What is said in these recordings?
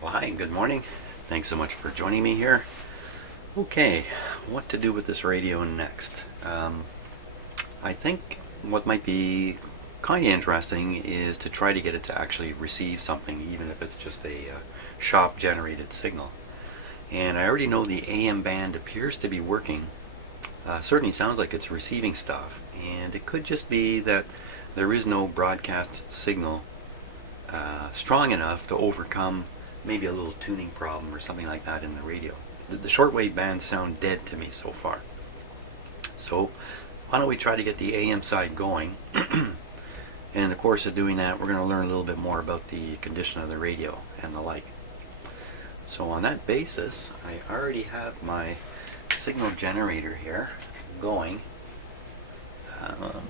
Well, hi, good morning. Thanks so much for joining me here. Okay, what to do with this radio next? I think what might be kind of interesting is to try to get it to actually receive something, even if it's just a shop generated signal. And I already know the AM band appears to be working. Certainly sounds like it's receiving stuff, and it could just be that there is no broadcast signal strong enough to overcome maybe a little tuning problem or something like that in the radio. The shortwave bands sound dead to me so far. So why don't we try to get the AM side going, and in the course of doing that we're going to learn a little bit more about the condition of the radio and the like. So on that basis, I already have my signal generator here going.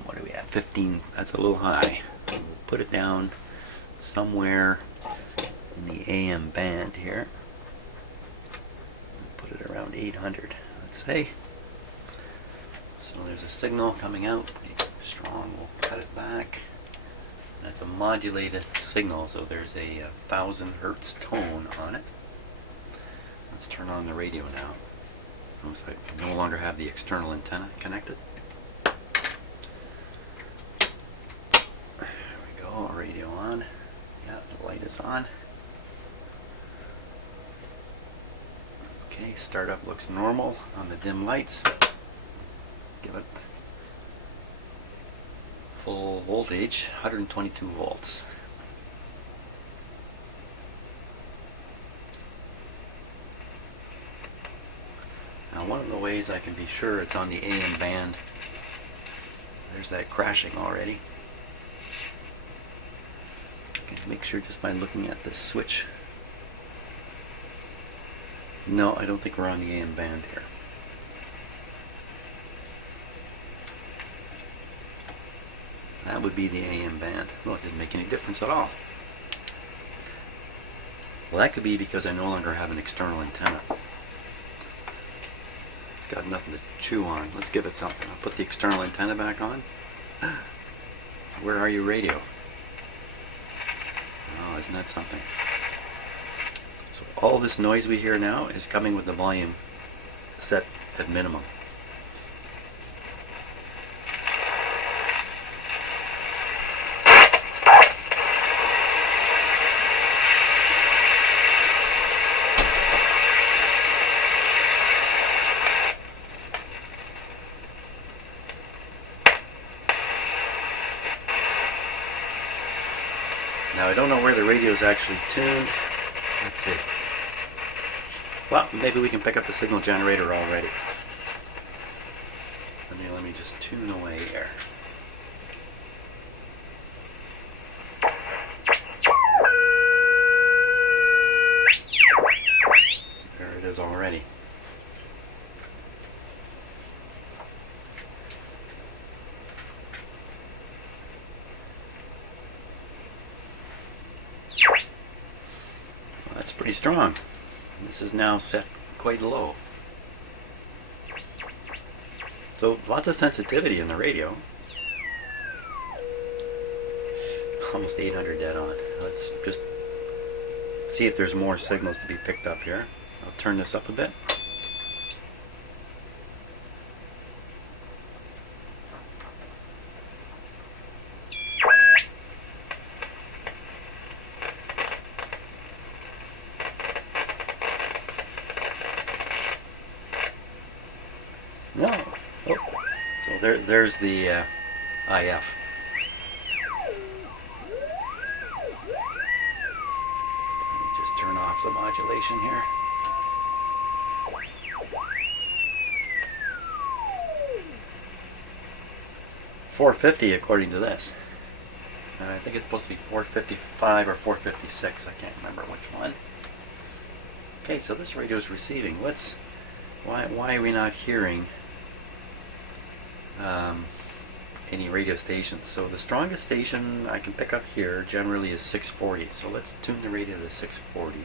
What are we at? 15. That's a little high. We'll put it down somewhere in the AM band here. Put it around 800, let's say. So there's a signal coming out. Strong. We'll cut it back. That's a modulated signal, so there's a 1000 hertz tone on it. Let's turn on the radio now. Looks like I no longer have the external antenna connected. There we go, radio on. Yeah, the light is on. Okay, startup looks normal on the dim lights. Give it full voltage, 122 volts. Now one of the ways I can be sure it's on the AM band, there's that crashing already. I can make sure just by looking at this switch. No, I don't think we're on the AM band here. That would be the AM band. Well, it didn't make any difference at all. Well, that could be because I no longer have an external antenna. It's got nothing to chew on. Let's give it something. I'll put the external antenna back on. Where are you, radio? Oh, isn't that something? So all this noise we hear now is coming with the volume set at minimum. Now I don't know where the radio is actually tuned. Let's see. Well, maybe we can pick up the signal generator already. Let me just tune away here. There it is already. Well, that's pretty strong. This is now set quite low. So lots of sensitivity in the radio. Almost 800 dead on. Let's just see if there's more signals to be picked up here. I'll turn this up a bit. No. Oh. So there's the IF. Let me just turn off the modulation here. .450 according to this. I think it's supposed to be 455 or 456. I can't remember which one. Okay, so this radio is receiving. Why are we not hearing any radio stations? So the strongest station I can pick up here generally is 640. So let's tune the radio to 640.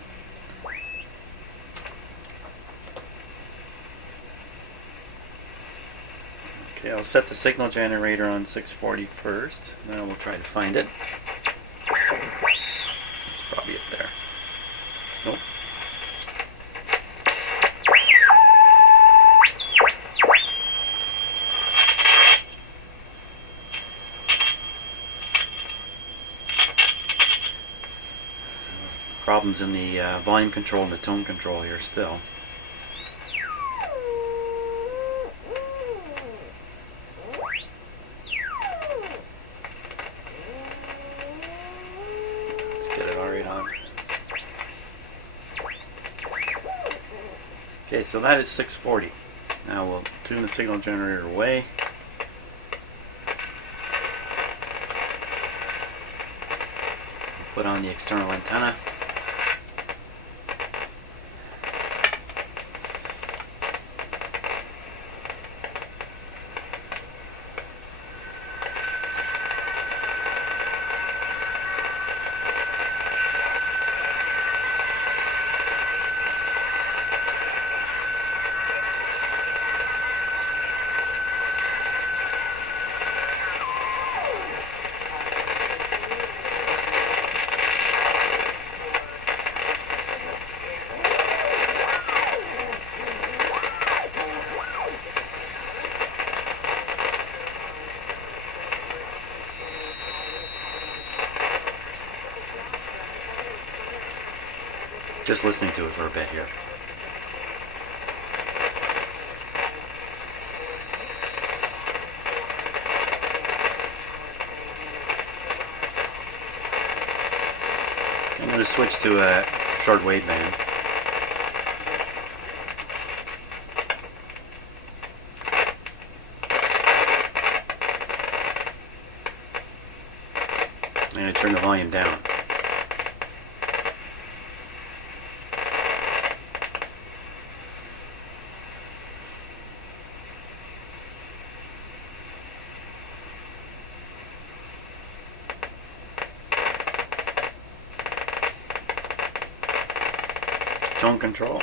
Okay, I'll set the signal generator on 640 first. Now we'll try to find it. It's probably up there. Nope. Problems in the volume control and the tone control here still. Let's get it alright on. Okay, so that is 640. Now we'll tune the signal generator away. Put on the external antenna. Just listening to it for a bit here. Okay, I'm going to switch to a shortwave band. I'm going to turn the volume down. Tone control.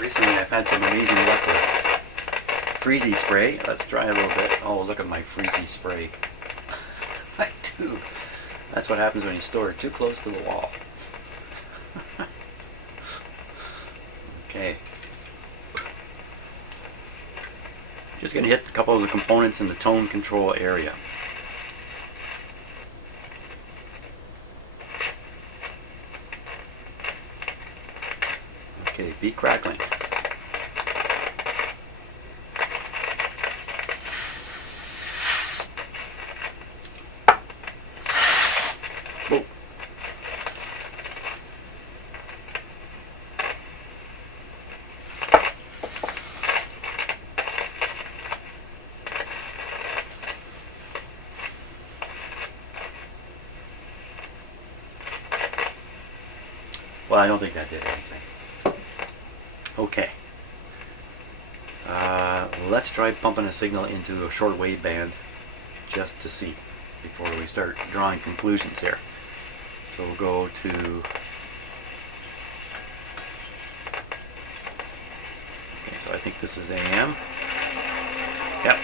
Recently I've had some amazing luck with freezy spray. Let's try a little bit. Oh, look at my freezy spray. I do. That's what happens when you store it too close to the wall. Okay. Just going to hit a couple of the components in the tone control area. Okay, beat Crackling. Whoa. Well, I don't think that did anything. Okay. Let's try pumping a signal into a shortwave band just to see before we start drawing conclusions here. So we'll go to okay, so I think this is AM. Yep.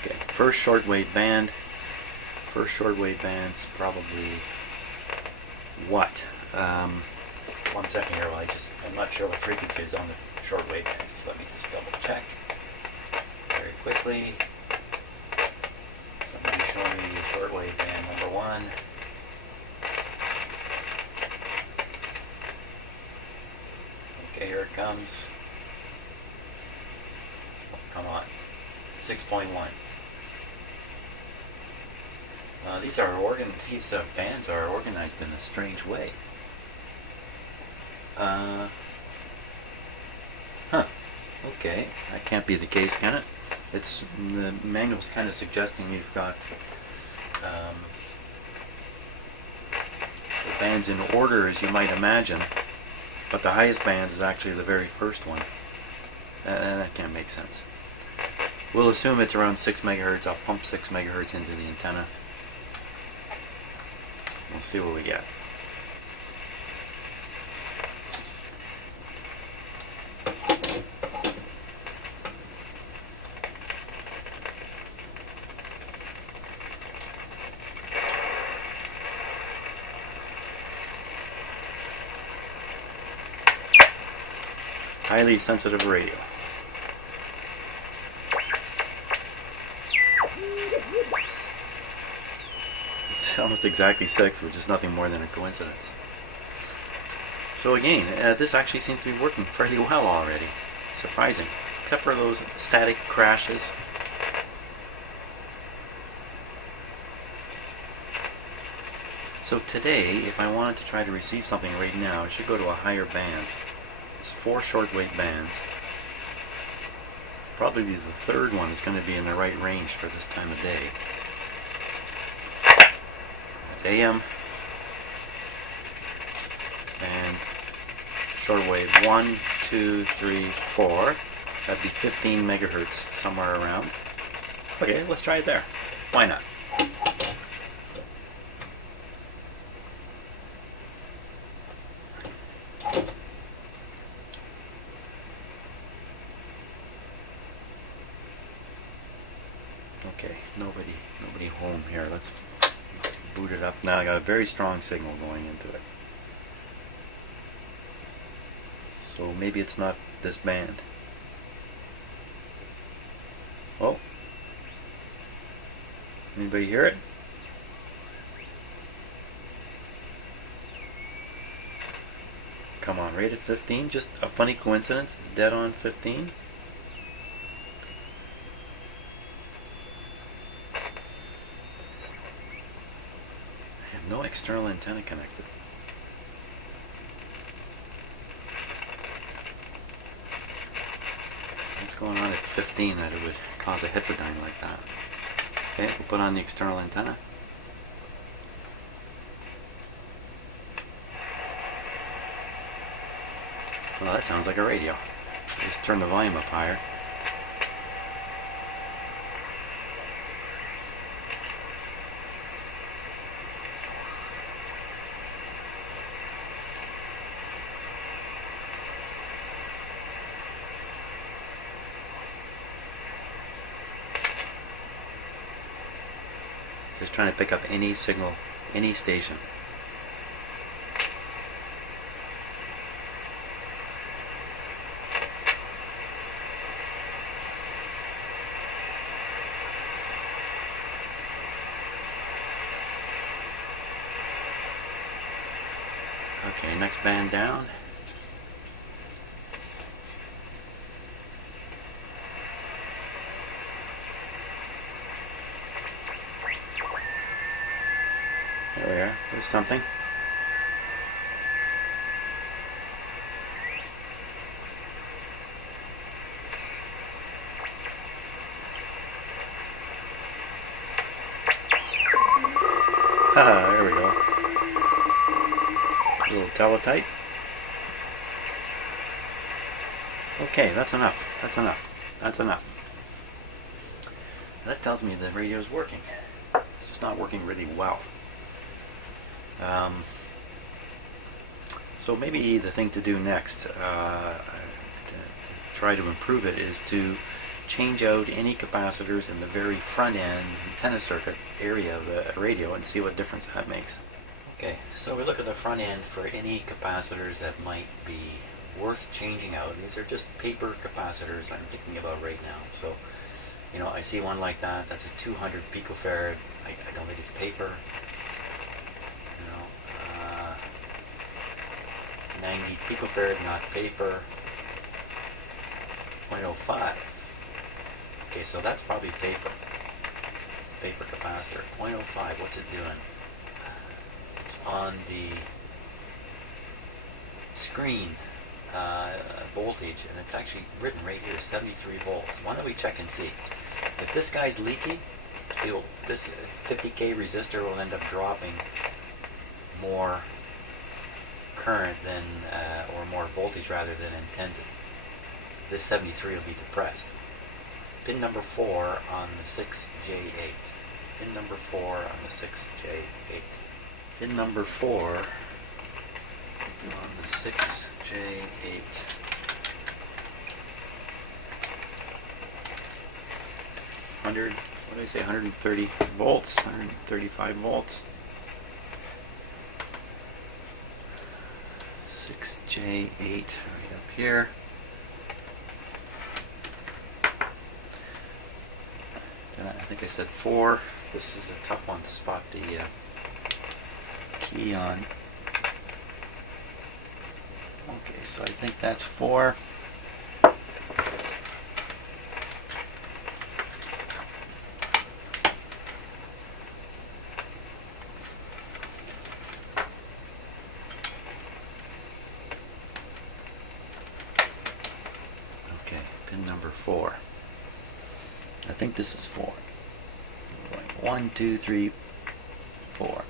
Okay, first shortwave band. First shortwave band's probably what? 1 second here, I'm not sure what frequency is on the shortwave band, so let me just double check very quickly. Somebody show me shortwave band number 1. Okay, here it comes. Oh, come on. 6.1. These bands are organized in a strange way. Okay, that can't be the case, can it? It's the manual's kind of suggesting you've got the bands in order as you might imagine, but the highest band is actually the very first one. That can't make sense. We'll assume it's around 6 megahertz. I'll pump 6 megahertz into the antenna. We'll see what we get. Highly sensitive radio. It's almost exactly 6, which is nothing more than a coincidence. So again, this actually seems to be working fairly well already. Surprising. Except for those static crashes. So today, if I wanted to try to receive something right now, I should go to a higher band. There's 4 shortwave bands. Probably the third one is going to be in the right range for this time of day. That's AM. And shortwave 1, 2, 3, 4. That'd be 15 megahertz, somewhere around. Okay, let's try it there. Why not? Okay, nobody home here. Let's boot it up. Now I got a very strong signal going into it. So maybe it's not this band. Oh. Anybody hear it? Come on, right at 15. Just a funny coincidence. It's dead on 15. No external antenna connected. What's going on at 15 that it would cause a heterodyne like that? Okay, we'll put on the external antenna. Well, that sounds like a radio. Just turn the volume up higher. Just trying to pick up any signal, any station. Okay, next band down. There we are. There's something. Haha, there we go. A little teletype. Okay, that's enough. That's enough. That's enough. That tells me the radio is working. It's just not working really well. So maybe the thing to do next to try to improve it is to change out any capacitors in the very front end antenna circuit area of the radio and see what difference that makes. Okay, so we look at the front end for any capacitors that might be worth changing out. These are just paper capacitors I'm thinking about right now. So, you know, I see one like that. That's a 200 picofarad. I don't think it's paper. 90 picofarad, not paper. 0.05. Okay, so that's probably paper. Paper capacitor. 0.05. What's it doing? It's on the screen voltage, and it's actually written right here, 73 volts. Why don't we check and see? If this guy's leaky, this 50K resistor will end up dropping more current than, or more voltage rather than intended. This 73 will be depressed. Pin number 4 on the 6J8. Pin number 4 on the 6J8. Pin number 4 on the 6J8. 100, what did I say, 130 volts, 135 volts. 6J8 right up here. Then I think I said 4. This is a tough one to spot the key on. Okay, so I think that's 4. Okay, pin number 4. I think this is 4. 1, 2, 3, 4.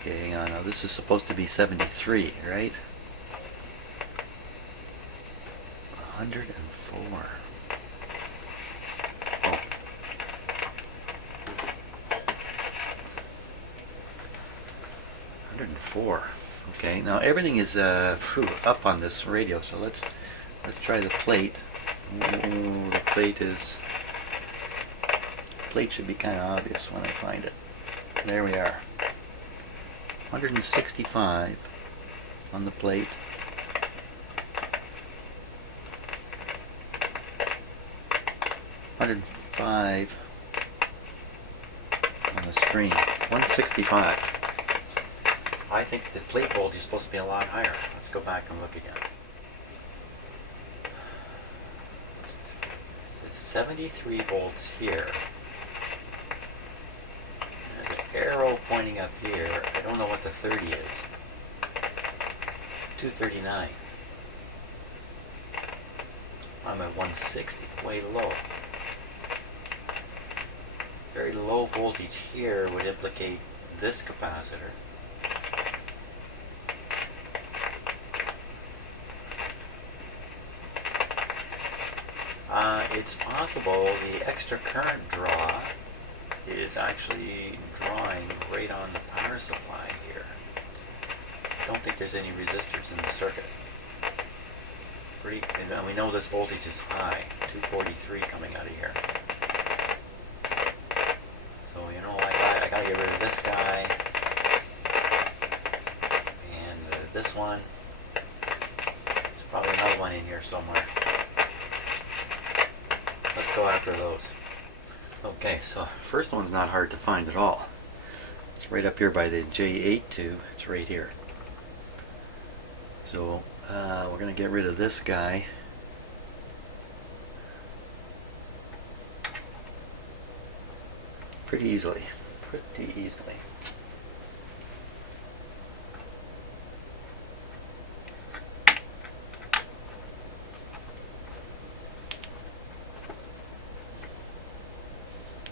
Okay, hang on. Now this is supposed to be 73, right? 104. Oh. 104. Okay, now everything is up on this radio, so let's try the plate. Ooh, the plate should be kind of obvious when I find it. There we are. 165 on the plate. $105 on the screen. 165. I think the plate voltage is supposed to be a lot higher. Let's go back and look again. It's 73 volts here. There's an arrow pointing up here. I don't know what the 30 is. 239. I'm at 160, way low. Very low voltage here would implicate this capacitor. It's possible the extra current draw is actually drawing right on the power supply here. I don't think there's any resistors in the circuit. And we know this voltage is high, 243 coming out of here. So you know, I gotta get rid of this guy and this one. There's probably another one in here somewhere. Let's go after those. Okay, so first one's not hard to find at all. It's right up here by the J8 tube. It's right here. So we're going to get rid of this guy. Pretty easily.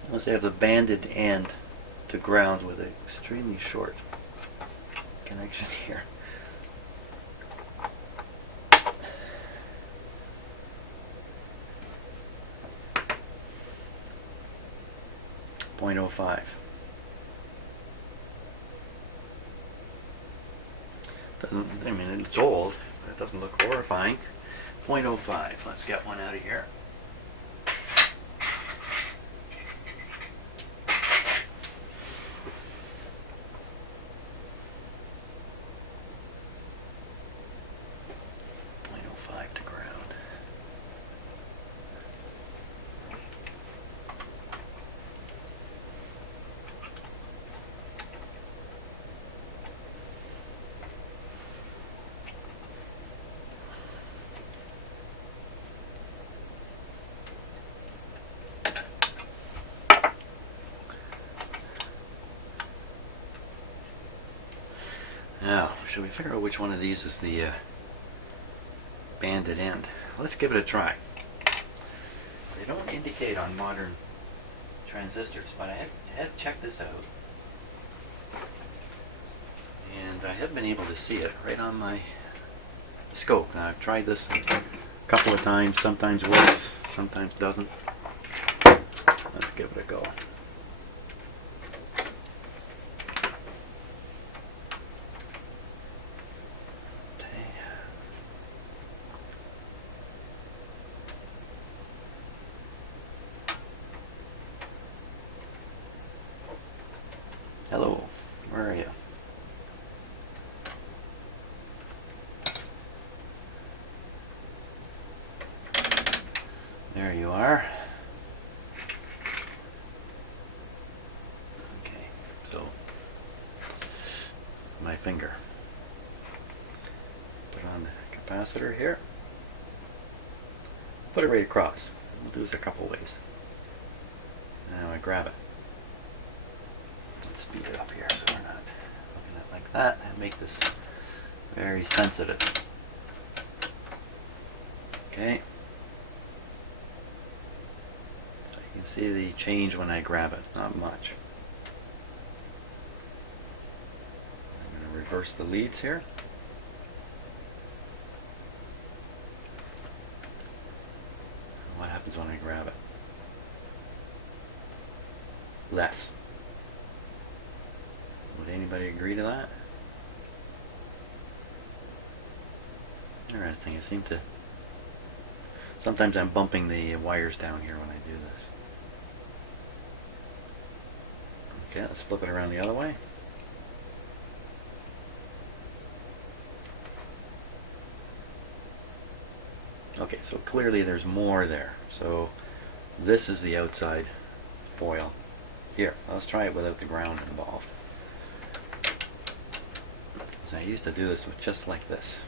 Unless they have the banded end to ground with an extremely short connection here. .05. Doesn't, I mean, it's old, but it doesn't look horrifying. .05. Let's get one out of here. To ground. Now, should we figure out which one of these is the banded end? Let's give it a try. They don't indicate on modern transistors, but I had checked this out, and I have been able to see it right on my scope. Now, I've tried this a couple of times. Sometimes works, sometimes doesn't. Let's give it a go. Hello, where are you? There you are. Okay, so my finger. Put on the capacitor here. Put it right across. We'll do this a couple ways. Now I grab it. Let's speed it up here so we're not looking at it like that and make this very sensitive. Okay. So you can see the change when I grab it. Not much. I'm going to reverse the leads here. What happens when I grab it? Less. Would anybody agree to that? Interesting. I seem to... Sometimes I'm bumping the wires down here when I do this. Okay, let's flip it around the other way. Okay, so clearly there's more there. So this is the outside foil. Here, let's try it without the ground involved. So I used to do this with just like this.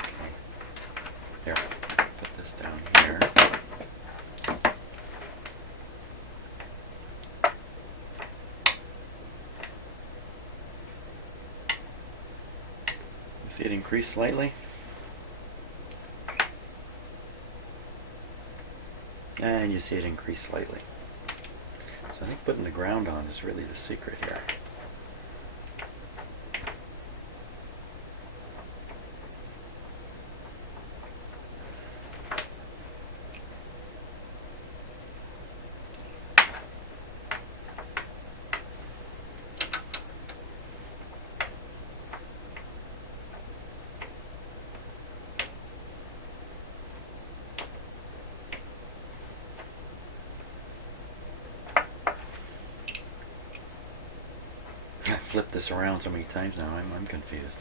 Okay. Here, put this down here. You see it increase slightly? And you see it increase slightly. So I think putting the ground on is really the secret here. I flipped this around so many times now, I'm confused.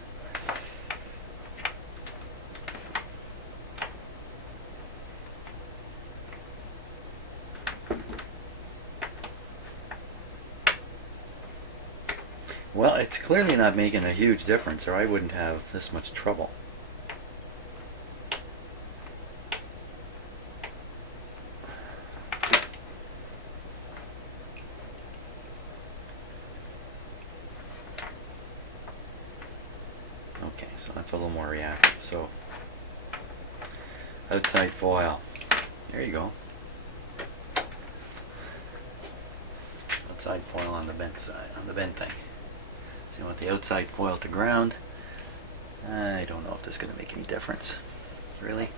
Well, it's clearly not making a huge difference, or I wouldn't have this much trouble. Okay, so that's a little more reactive. So, outside foil. There you go. Outside foil on the bent side, on the bent thing. So you want the outside foil to ground. I don't know if this is going to make any difference, really.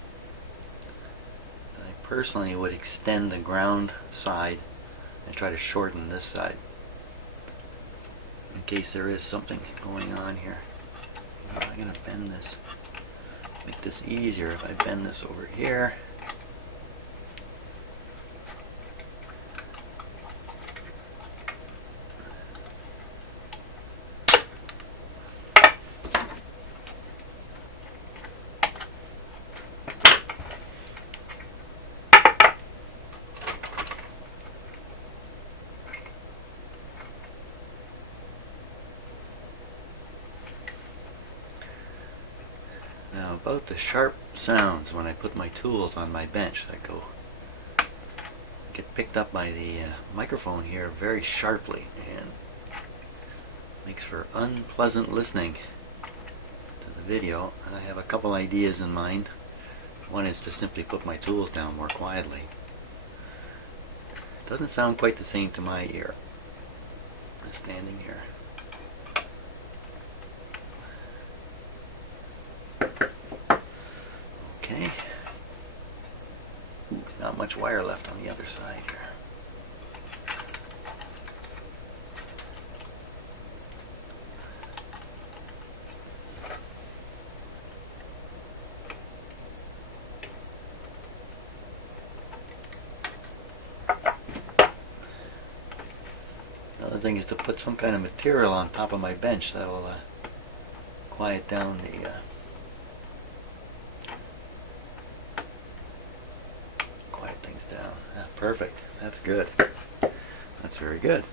But I personally would extend the ground side and try to shorten this side in case there is something going on here. I'm going to bend this, make this easier if I bend this over here. Now about the sharp sounds when I put my tools on my bench that get picked up by the microphone here very sharply and makes for unpleasant listening to the video. And I have a couple ideas in mind. One is to simply put my tools down more quietly. It doesn't sound quite the same to my ear. Standing here. Okay. Not much wire left on the other side here. Another thing is to put some kind of material on top of my bench that'll quiet down the quiet things down. Ah, perfect. That's good. That's very good.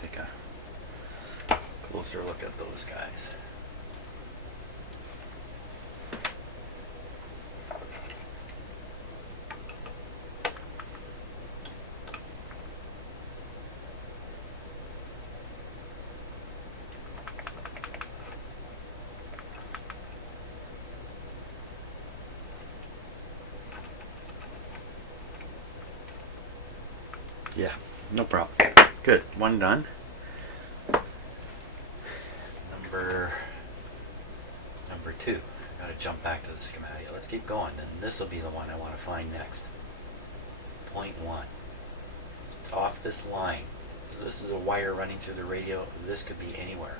Take a closer look at those guys. Yeah, no problem. Good, one done. Number two. Got to jump back to the schematic. Let's keep going, and this will be the one I want to find next. Point 1. It's off this line. This is a wire running through the radio. This could be anywhere,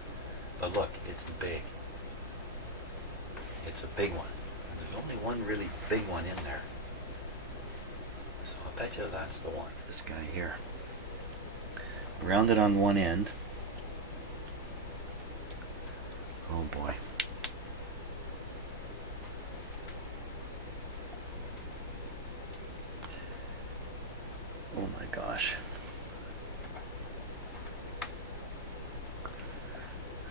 but look, it's big. It's a big one. There's only one really big one in there, so I'll bet you that's the one. This guy here. Rounded on one end. Oh boy. Oh my gosh.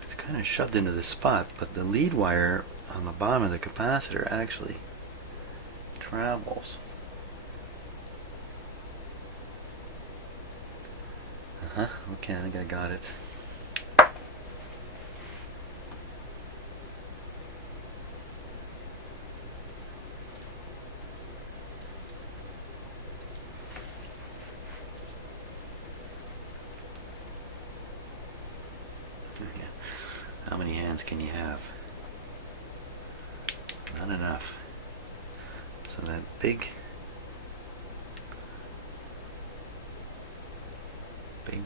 It's kind of shoved into the spot, but the lead wire on the bottom of the capacitor actually travels. Okay, I think I got it. How many hands can you have? Not enough. So that big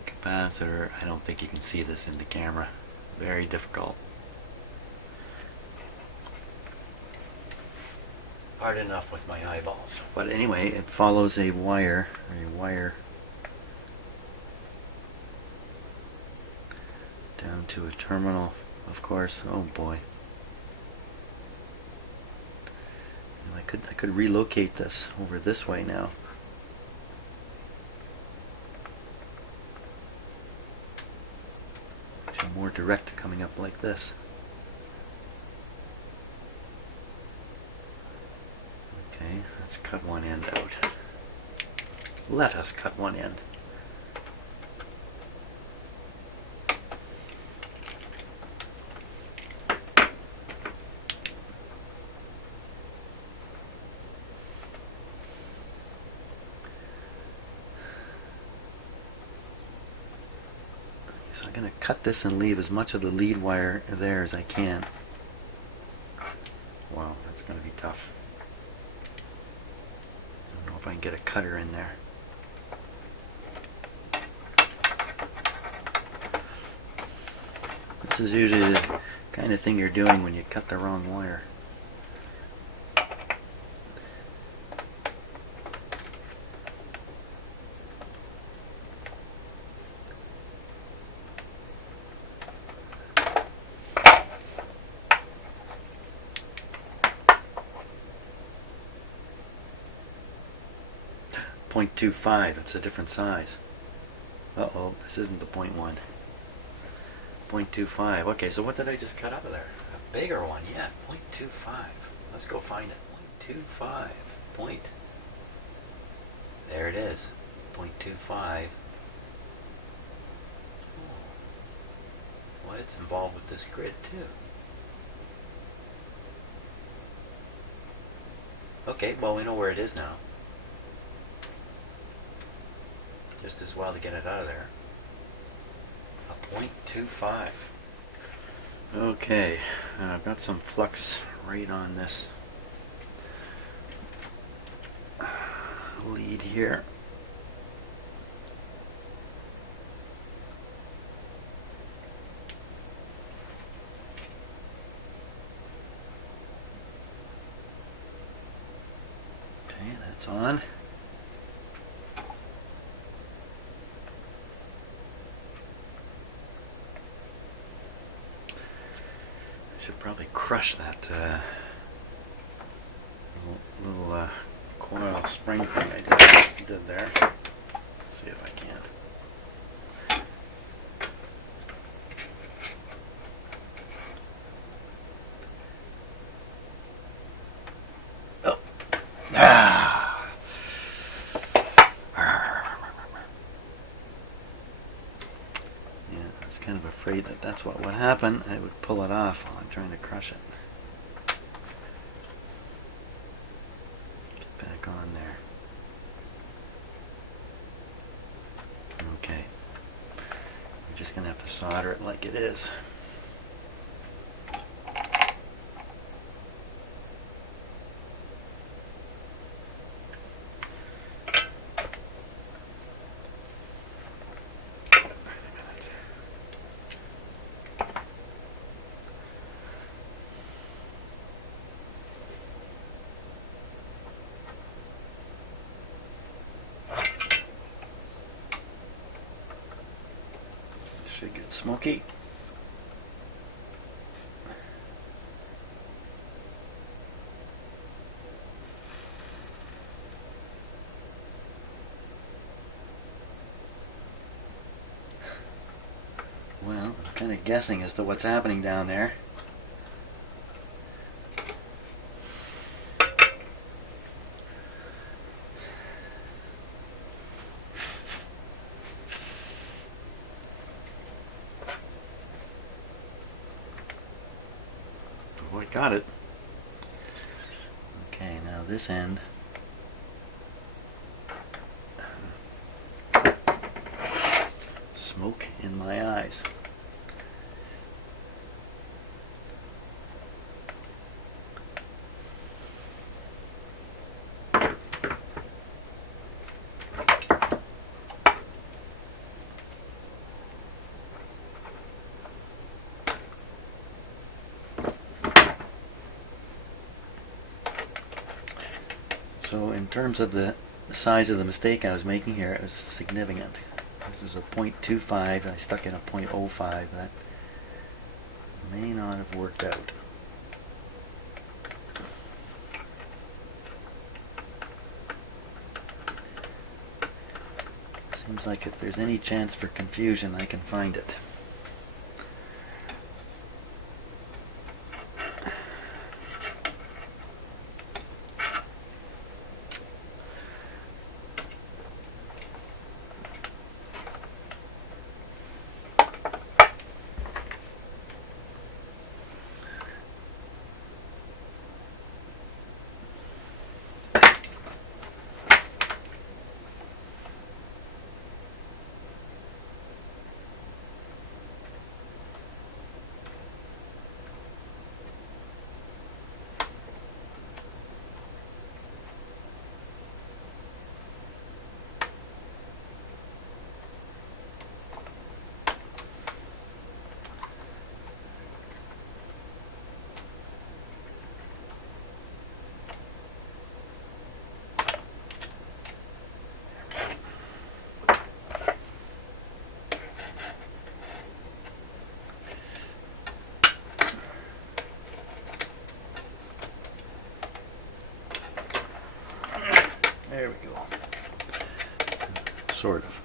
capacitor, I don't think you can see this in the camera. Very difficult. Hard enough with my eyeballs. But anyway, it follows a wire down to a terminal, of course. Oh boy. I could relocate this over this way now. More direct coming up like this. Okay, let's cut one end out. Let us cut one end. So I'm going to cut this and leave as much of the lead wire there as I can. Wow, that's going to be tough. I don't know if I can get a cutter in there. This is usually the kind of thing you're doing when you cut the wrong wire. .25, it's a different size. Uh-oh, this isn't the .1. 0.25. Okay, so what did I just cut out of there? A bigger one, yeah. 0.25. Let's go find it. 0.25. Point. There it is. 0.25. Well, it's involved with this grid too. Okay, well, we know where it is now. Just as well to get it out of there. A 0.25. Okay, I've got some flux right on this lead here. Okay, that's on. Should probably crush that little coil spring thing I did there. Let's see if I can. Oh. Ah. Yeah, I was kind of afraid that that's what would happen. I would pull it off while I'm trying to crush it. Get back on there. Okay. We're just going to have to solder it like it is. Should get smoky. Well, I'm kind of guessing as to what's happening down there. Oh, I got it. Okay, now this end. Smoke in my eyes. So in terms of the size of the mistake I was making here, it was significant. This is a 0.25, I stuck in a 0.05. That may not have worked out. Seems like if there's any chance for confusion, I can find it. sort of.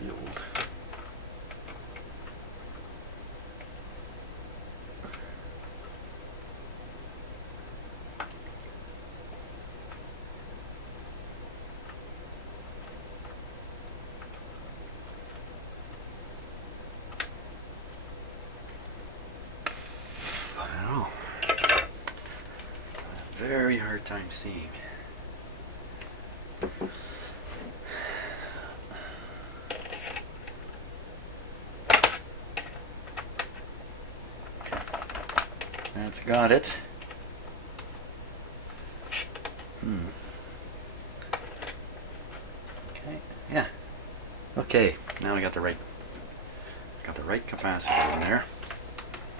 The old I don't know. A very hard time seeing. That's got it. Okay, yeah. Okay, now I got the right capacitor in there.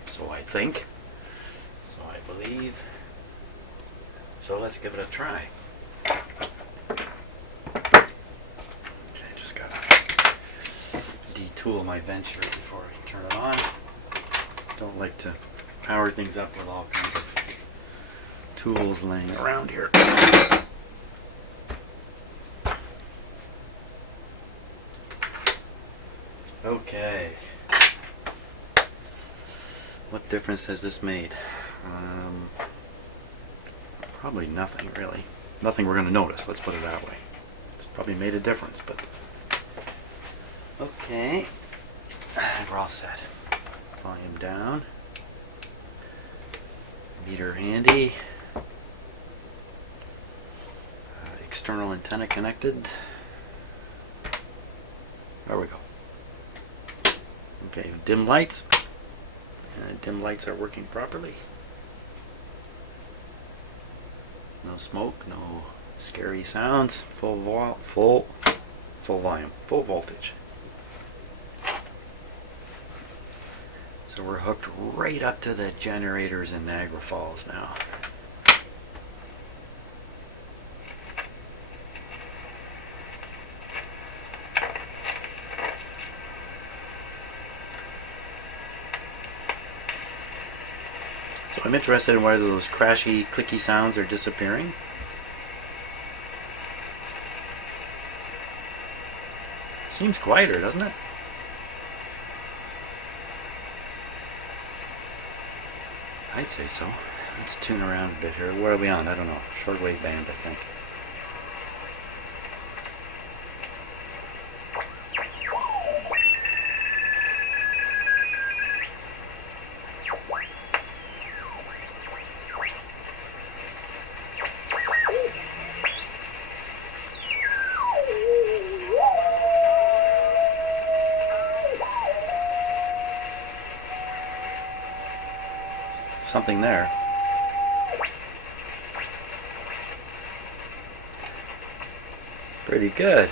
So I think. So I believe. So let's give it a try. Okay, just gotta detool my bench here before I turn it on. Don't like to power things up with all kinds of tools laying around here. Okay. What difference has this made? Probably nothing, really. Nothing we're going to notice, let's put it that way. It's probably made a difference, but... Okay. We're all set. Volume down. Meter handy. External antenna connected. There we go. Okay, dim lights. Dim lights are working properly. No smoke, no scary sounds. Full volume, full voltage. So we're hooked right up to the generators in Niagara Falls now. So I'm interested in whether those crashy, clicky sounds are disappearing. Seems quieter, doesn't it? I'd say so. Let's tune around a bit here. Where are we on? I don't know. Shortwave band, I think. Something there. Pretty good.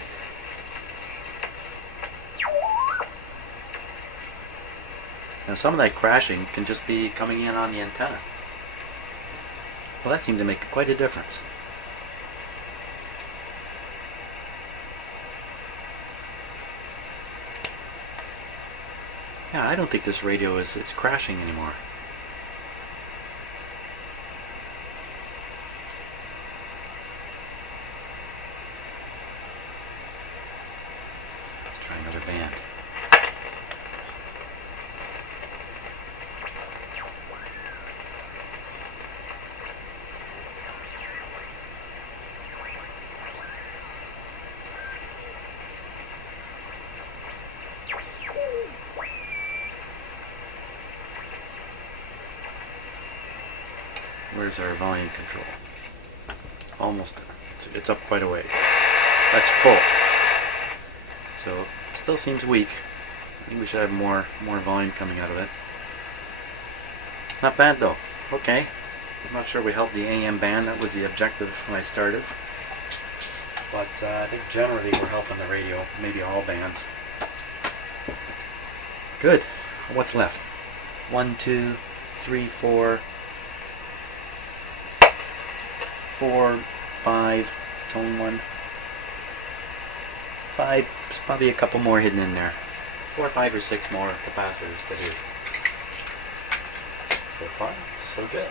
Now some of that crashing can just be coming in on the antenna. Well, that seemed to make quite a difference. Yeah, I don't think this radio is crashing anymore. Let's try another band. Where's our volume control? Almost there. It's up quite a ways. That's full. So, still seems weak. I think we should have more volume coming out of it. Not bad though. Okay. I'm not sure we helped the AM band. That was the objective when I started. But I think generally we're helping the radio, maybe all bands. Good. What's left? 1, 2, 3, 4, 4, 5, tone 1. 5, there's probably a couple more hidden in there. 4, 5, or 6 more capacitors to do. So far, so good.